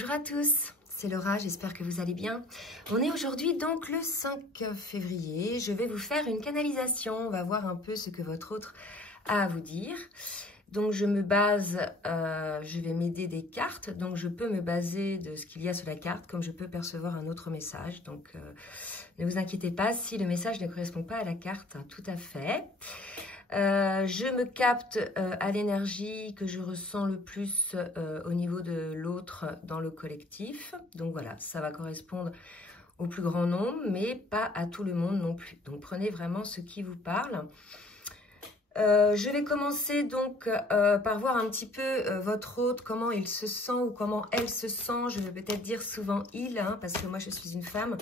Bonjour à tous, c'est Laura, j'espère que vous allez bien. On est aujourd'hui donc le 5 février, je vais vous faire une canalisation, on va voir un peu ce que votre autre a à vous dire. Donc je me base, je vais m'aider des cartes, donc je peux me baser de ce qu'il y a sur la carte, comme je peux percevoir un autre message. Donc ne vous inquiétez pas si le message ne correspond pas à la carte, hein, tout à fait. Je me capte à l'énergie que je ressens le plus au niveau de l'autre dans le collectif. Donc voilà, ça va correspondre au plus grand nombre, mais pas à tout le monde non plus. Donc prenez vraiment ce qui vous parle. Je vais commencer donc par voir un petit peu votre hôte, comment il se sent ou comment elle se sent. Je vais peut-être dire souvent il, hein, parce que moi je suis une femme.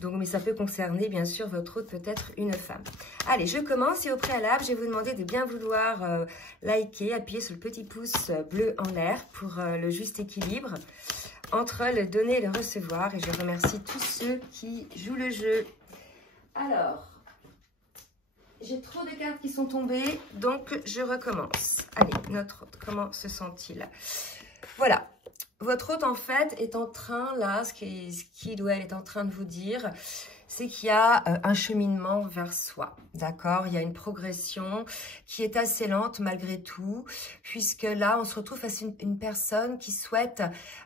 Donc, mais ça peut concerner bien sûr votre hôte, peut-être une femme. Allez, je commence et au préalable, je vais vous demander de bien vouloir liker, appuyer sur le petit pouce bleu en l'air pour le juste équilibre entre le donner et le recevoir. Et je remercie tous ceux qui jouent le jeu. Alors, j'ai trop de cartes qui sont tombées, donc je recommence. Allez, notre hôte, comment se sent-il? Voilà. Votre hôte, en fait, est en train, là, ce qu'il ou elle est en train de vous dire, c'est qu'il y a un cheminement vers soi, d'accord? Il y a une progression qui est assez lente malgré tout, puisque là, on se retrouve face à une personne qui souhaite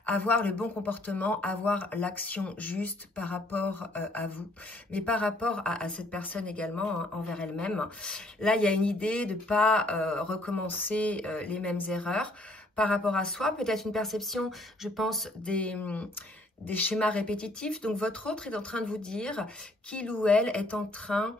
avoir le bon comportement, avoir l'action juste par rapport à vous, mais par rapport à cette personne également, hein, envers elle-même. Là, il y a une idée de ne pas recommencer les mêmes erreurs, par rapport à soi, peut-être une perception, je pense, des schémas répétitifs. Donc, votre autre est en train de vous dire qu'il ou elle est en train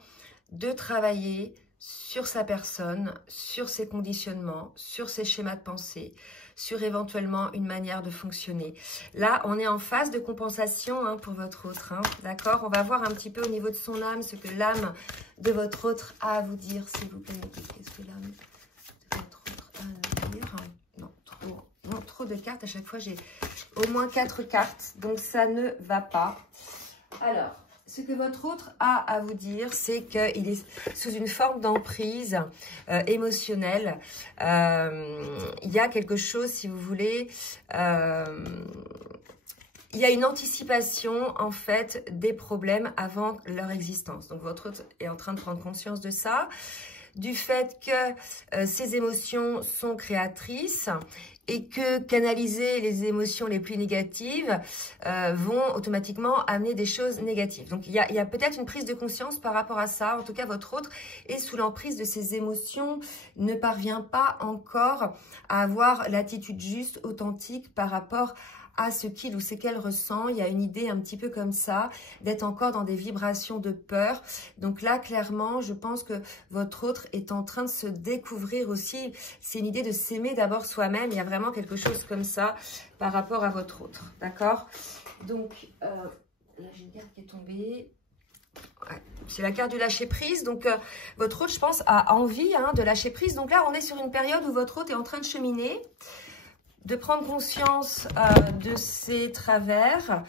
de travailler sur sa personne, sur ses conditionnements, sur ses schémas de pensée, sur éventuellement une manière de fonctionner. Là, on est en phase de compensation hein, pour votre autre, hein, d'accord? On va voir un petit peu au niveau de son âme, ce que l'âme de votre autre a à vous dire, s'il vous plaît. Qu'est-ce que l'âme de votre autre a à vous dire? Non, trop de cartes. À chaque fois, j'ai au moins 4 cartes. Donc, ça ne va pas. Alors, ce que votre autre a à vous dire, c'est qu'il est sous une forme d'emprise émotionnelle. Il y a quelque chose, si vous voulez... il y a une anticipation, en fait, des problèmes avant leur existence. Donc, votre autre est en train de prendre conscience de ça, du fait que ces émotions sont créatrices et que canaliser les émotions les plus négatives vont automatiquement amener des choses négatives. Donc, il y a peut-être une prise de conscience par rapport à ça. En tout cas, votre autre est sous l'emprise de ces émotions, ne parvient pas encore à avoir l'attitude juste, authentique par rapport à ce qu'il ou ce qu'elle ressent. Il y a une idée un petit peu comme ça, d'être encore dans des vibrations de peur. Donc là, clairement, je pense que votre autre est en train de se découvrir aussi. C'est une idée de s'aimer d'abord soi-même. Il y a vraiment quelque chose comme ça par rapport à votre autre. D'accord? Donc, là, j'ai une carte qui est tombée. Ouais, c'est la carte du lâcher prise. Donc, votre autre, je pense, a envie hein, de lâcher prise. Donc là, on est sur une période où votre autre est en train de cheminer, de prendre conscience de ses travers.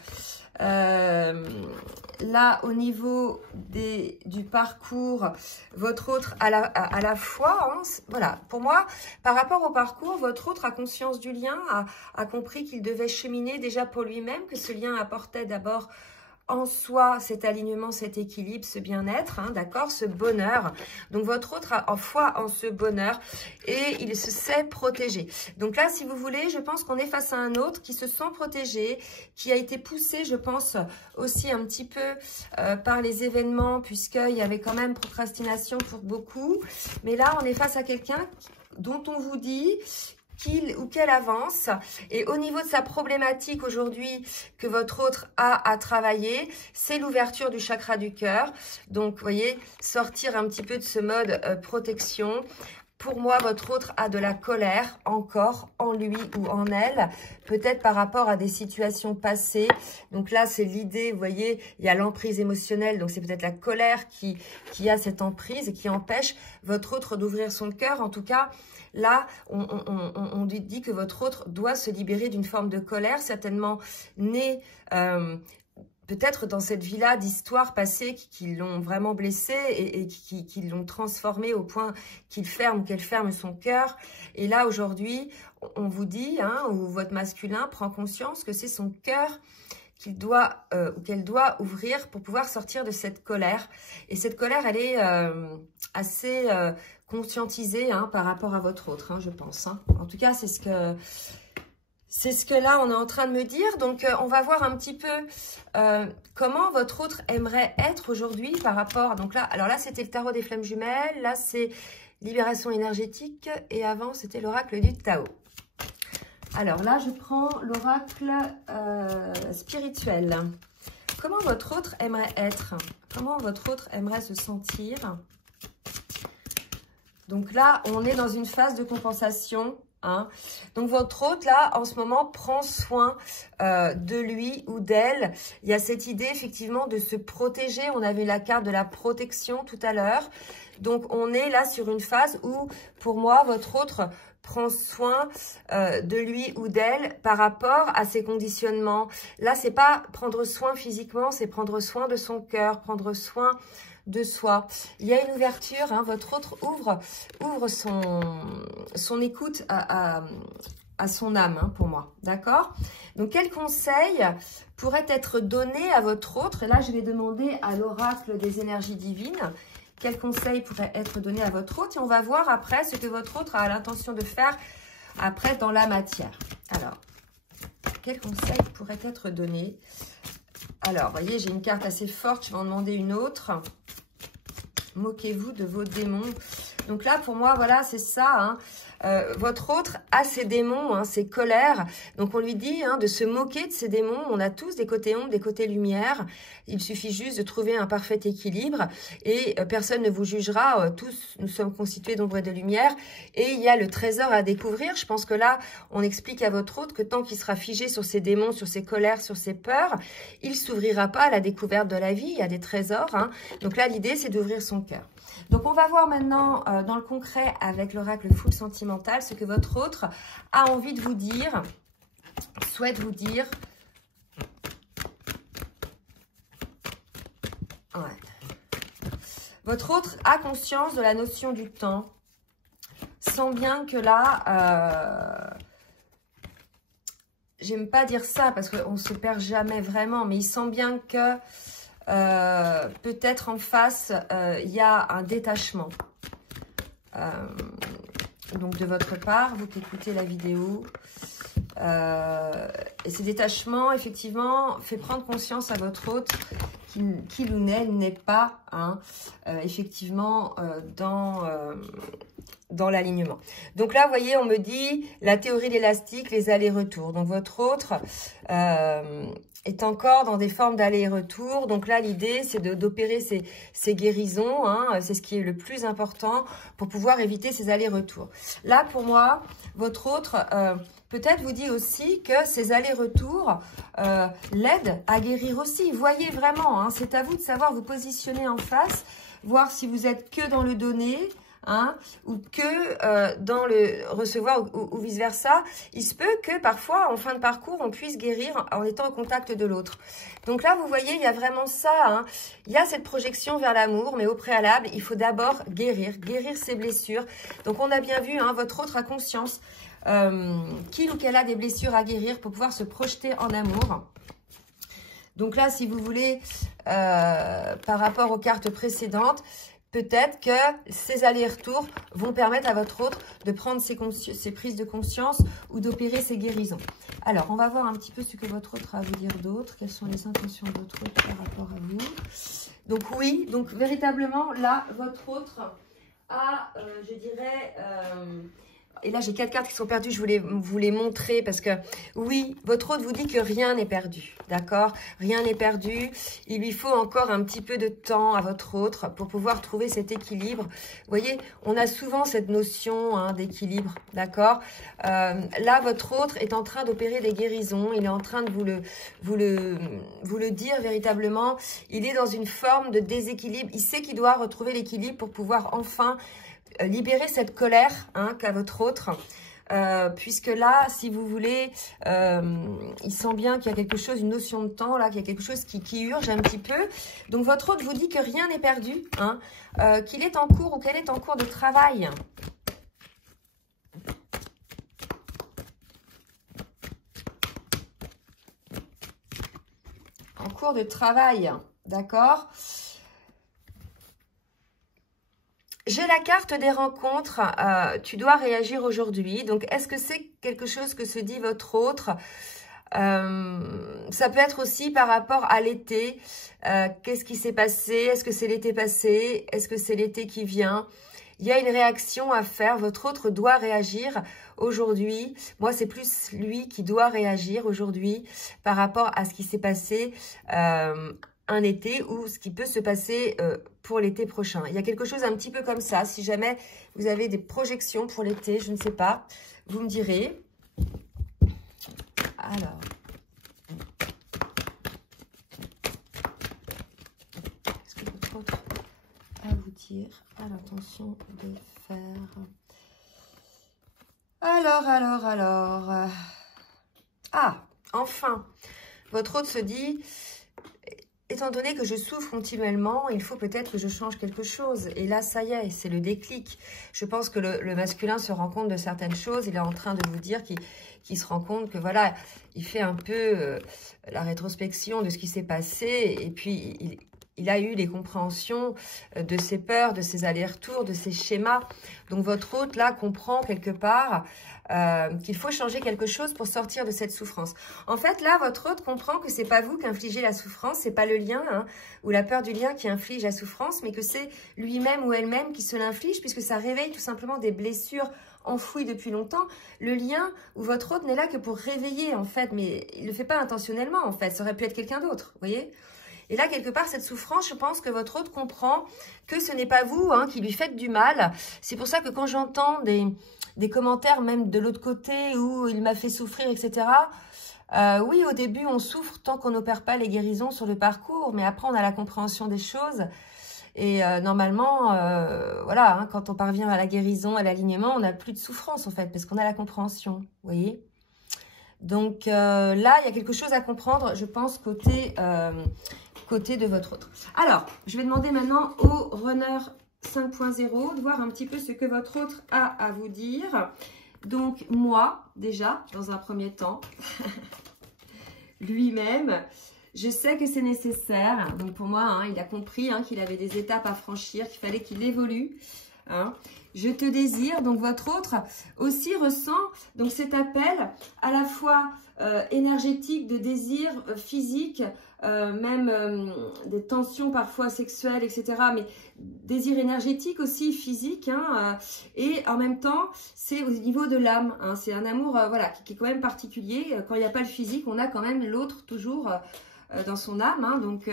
Là, au niveau du parcours, votre autre à la fois, hein, voilà, pour moi, par rapport au parcours, votre autre a conscience du lien, a compris qu'il devait cheminer déjà pour lui-même, que ce lien apportait d'abord en soi cet alignement, cet équilibre, ce bien-être, hein, d'accord, ce bonheur. Donc, votre autre a en foi en ce bonheur et il se sait protégé. Donc là, si vous voulez, je pense qu'on est face à un autre qui se sent protégé, qui a été poussé, je pense, aussi un petit peu par les événements, puisqu'il y avait quand même procrastination pour beaucoup. Mais là, on est face à quelqu'un dont on vous dit qu'il ou qu'elle avance. Et au niveau de sa problématique aujourd'hui que votre autre a à travailler, c'est l'ouverture du chakra du cœur. Donc, vous voyez, sortir un petit peu de ce mode protection. Pour moi, votre autre a de la colère encore en lui ou en elle, peut-être par rapport à des situations passées. Donc là, c'est l'idée, vous voyez, il y a l'emprise émotionnelle, donc c'est peut-être la colère qui a cette emprise et qui empêche votre autre d'ouvrir son cœur. En tout cas, là, on dit que votre autre doit se libérer d'une forme de colère, certainement née peut-être dans cette vie-là d'histoires passées qui l'ont vraiment blessé et qui l'ont transformé au point qu'elle ferme son cœur. Et là, aujourd'hui, on vous dit, hein, ou votre masculin prend conscience que c'est son cœur qu'il doit ou qu'elle doit ouvrir pour pouvoir sortir de cette colère. Et cette colère, elle est assez conscientisée, hein, par rapport à votre autre, hein, je pense. Hein. En tout cas, c'est ce que là, on est en train de me dire. Donc, on va voir un petit peu comment votre autre aimerait être aujourd'hui par rapport... Donc là, alors là, c'était le tarot des flammes jumelles. Là, c'est libération énergétique. Et avant, c'était l'oracle du Tao. Alors là, je prends l'oracle spirituel. Comment votre autre aimerait être? Comment votre autre aimerait se sentir? Donc là, on est dans une phase de compensation. Hein. Donc votre hôte là en ce moment prend soin de lui ou d'elle. Il y a cette idée effectivement de se protéger. On avait la carte de la protection tout à l'heure. Donc on est là sur une phase où pour moi votre autre prend soin de lui ou d'elle par rapport à ses conditionnements. Là c'est pas prendre soin physiquement, c'est prendre soin de son cœur, prendre soin de soi. Il y a une ouverture, hein, votre autre ouvre son écoute à son âme, hein, pour moi, d'accord? Donc, quel conseil pourrait être donné à votre autre? Et là, je vais demander à l'oracle des énergies divines, quel conseil pourrait être donné à votre autre? Et on va voir après ce que votre autre a l'intention de faire après dans la matière. Alors, quel conseil pourrait être donné? Alors, vous voyez, j'ai une carte assez forte, je vais en demander une autre. Moquez-vous de vos démons. Donc là, pour moi, voilà, c'est ça. Hein. Votre autre a ses démons, hein, ses colères. Donc on lui dit, hein, de se moquer de ses démons. On a tous des côtés ombres, des côtés lumière. Il suffit juste de trouver un parfait équilibre. Et personne ne vous jugera. Tous, nous sommes constitués d'ombre et de lumière. Et il y a le trésor à découvrir. Je pense que là, on explique à votre autre que tant qu'il sera figé sur ses démons, sur ses colères, sur ses peurs, il ne s'ouvrira pas à la découverte de la vie. Il y a des trésors. Hein. Donc là, l'idée, c'est d'ouvrir son cœur. Donc, on va voir maintenant dans le concret avec l'oracle Foule Sentimentale ce que votre autre a envie de vous dire, souhaite vous dire. Ouais. Votre autre a conscience de la notion du temps, sent bien que là, j'aime pas dire ça parce qu'on ne se perd jamais vraiment, mais il sent bien que peut-être en face, il y a un détachement. Donc de votre part, vous qui écoutez la vidéo. Et ce détachement, effectivement, fait prendre conscience à votre hôte qu'il ou elle n'est pas, hein, effectivement, dans l'alignement. Donc là, vous voyez, on me dit la théorie de l'élastique, les allers-retours. Donc votre autre est encore dans des formes d'aller-retour. Donc là, l'idée, c'est d'opérer ces guérisons. Hein, c'est ce qui est le plus important pour pouvoir éviter ces allers-retours. Là, pour moi, votre autre peut-être vous dit aussi que ces allers-retours l'aident à guérir aussi. Voyez vraiment, hein, c'est à vous de savoir vous positionner en face, voir si vous êtes que dans le donner, hein, ou que dans le recevoir ou vice-versa. Il se peut que parfois, en fin de parcours, on puisse guérir en étant au contact de l'autre. Donc là, vous voyez, il y a vraiment ça. Hein. Il y a cette projection vers l'amour, mais au préalable, il faut d'abord guérir ses blessures. Donc on a bien vu, hein, votre autre a conscience qu'il ou qu'elle a des blessures à guérir pour pouvoir se projeter en amour. Donc là, si vous voulez, par rapport aux cartes précédentes, peut-être que ces allers-retours vont permettre à votre autre de prendre ses prises de conscience ou d'opérer ses guérisons. Alors, on va voir un petit peu ce que votre autre a à vous dire d'autre. Quelles sont les intentions de votre autre par rapport à vous. Donc oui, donc véritablement, là, votre autre a, je dirais... et là, j'ai 4 cartes qui sont perdues, je voulais vous les montrer parce que, oui, votre autre vous dit que rien n'est perdu, d'accord? Rien n'est perdu. Il lui faut encore un petit peu de temps à votre autre pour pouvoir trouver cet équilibre. Vous voyez, on a souvent cette notion, hein, d'équilibre, d'accord? Là, votre autre est en train d'opérer des guérisons. Il est en train de vous le dire véritablement. Il est dans une forme de déséquilibre. Il sait qu'il doit retrouver l'équilibre pour pouvoir enfin... libérer cette colère, hein, qu'a votre autre. puisque là, si vous voulez, il sent bien qu'il y a quelque chose, une notion de temps, là, qu'il y a quelque chose qui urge un petit peu. Donc, votre hôte vous dit que rien n'est perdu, hein, qu'il est en cours ou qu'elle est en cours de travail. En cours de travail, d'accord? J'ai la carte des rencontres, tu dois réagir aujourd'hui. Donc, est-ce que c'est quelque chose que se dit votre autre? Ça peut être aussi par rapport à l'été. Qu'est-ce qui s'est passé? Est-ce que c'est l'été passé? Est-ce que c'est l'été qui vient? Il y a une réaction à faire. Votre autre doit réagir aujourd'hui. Moi, c'est plus lui qui doit réagir aujourd'hui par rapport à ce qui s'est passé un été ou ce qui peut se passer pour l'été prochain. Il y a quelque chose un petit peu comme ça. Si jamais vous avez des projections pour l'été, je ne sais pas, vous me direz. Alors, qu'est-ce que votre autre a à vous dire à l'intention de faire? Alors. Ah, enfin, votre autre se dit... Étant donné que je souffre continuellement, il faut peut-être que je change quelque chose. Et là, ça y est, c'est le déclic. Je pense que le masculin se rend compte de certaines choses. Il est en train de vous dire qu'il se rend compte que voilà, il fait un peu la rétrospection de ce qui s'est passé. Et puis, il a eu les compréhensions de ses peurs, de ses allers-retours, de ses schémas. Donc, votre hôte, là, comprend quelque part qu'il faut changer quelque chose pour sortir de cette souffrance. En fait, là, votre hôte comprend que c'est pas vous qui infligez la souffrance, c'est pas le lien hein, ou la peur du lien qui inflige la souffrance, mais que c'est lui-même ou elle-même qui se l'inflige, puisque ça réveille tout simplement des blessures enfouies depuis longtemps. Le lien ou votre hôte n'est là que pour réveiller, en fait, mais il le fait pas intentionnellement, en fait. Ça aurait pu être quelqu'un d'autre, vous voyez ? Et là, quelque part, cette souffrance, je pense que votre hôte comprend que ce n'est pas vous hein, qui lui faites du mal. C'est pour ça que quand j'entends des commentaires, même de l'autre côté, où il m'a fait souffrir, etc. Oui, au début, on souffre tant qu'on n'opère pas les guérisons sur le parcours. Mais après, on a la compréhension des choses. Et normalement, voilà, hein, quand on parvient à la guérison, à l'alignement, on n'a plus de souffrance, en fait, parce qu'on a la compréhension, vous voyez. Donc là, il y a quelque chose à comprendre, je pense, côté de votre autre. Alors, je vais demander maintenant au runner 5.0 de voir un petit peu ce que votre autre a à vous dire. Donc, moi, déjà, dans un premier temps, lui-même, je sais que c'est nécessaire. Donc, pour moi, hein, il a compris hein, qu'il avait des étapes à franchir, qu'il fallait qu'il évolue. Hein. Je te désire, donc votre autre aussi ressent donc cet appel à la fois énergétique, de désir physique, même des tensions parfois sexuelles, etc. Mais désir énergétique aussi, physique, hein, et en même temps, c'est au niveau de l'âme. Hein, c'est un amour voilà, qui est quand même particulier. Quand il n'y a pas le physique, on a quand même l'autre toujours dans son âme. Hein, donc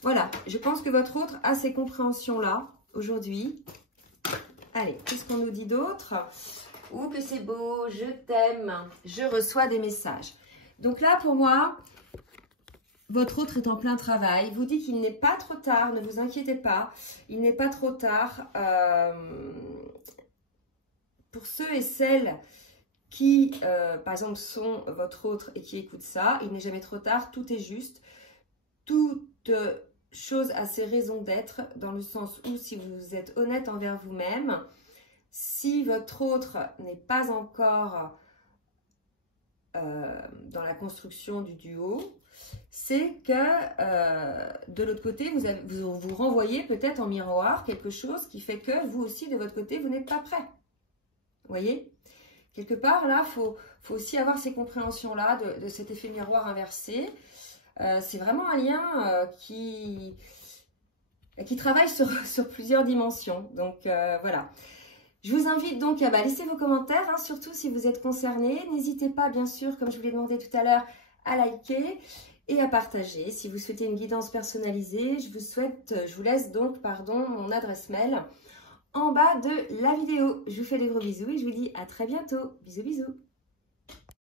voilà, je pense que votre autre a ces compréhensions-là aujourd'hui. Allez, qu'est-ce qu'on nous dit d'autre? Ouh, que c'est beau, je t'aime, je reçois des messages. Donc là, pour moi, votre autre est en plein travail. Vous dit qu'il n'est pas trop tard, ne vous inquiétez pas. Il n'est pas trop tard. Pour ceux et celles qui, par exemple, sont votre autre et qui écoutent ça, il n'est jamais trop tard, tout est juste. Toute chose a ses raisons d'être, dans le sens où si vous êtes honnête envers vous-même, si votre autre n'est pas encore dans la construction du duo, c'est que de l'autre côté, vous renvoyez peut-être en miroir quelque chose qui fait que vous aussi, de votre côté, vous n'êtes pas prêt. Vous voyez? Quelque part, là, faut aussi avoir ces compréhensions-là de cet effet miroir inversé. C'est vraiment un lien qui travaille sur plusieurs dimensions. Donc, voilà. Je vous invite donc à laisser vos commentaires, hein, surtout si vous êtes concernés. N'hésitez pas, bien sûr, comme je vous l'ai demandé tout à l'heure, à liker et à partager. Si vous souhaitez une guidance personnalisée, je vous laisse donc, mon adresse mail en bas de la vidéo. Je vous fais des gros bisous et je vous dis à très bientôt. Bisous, bisous.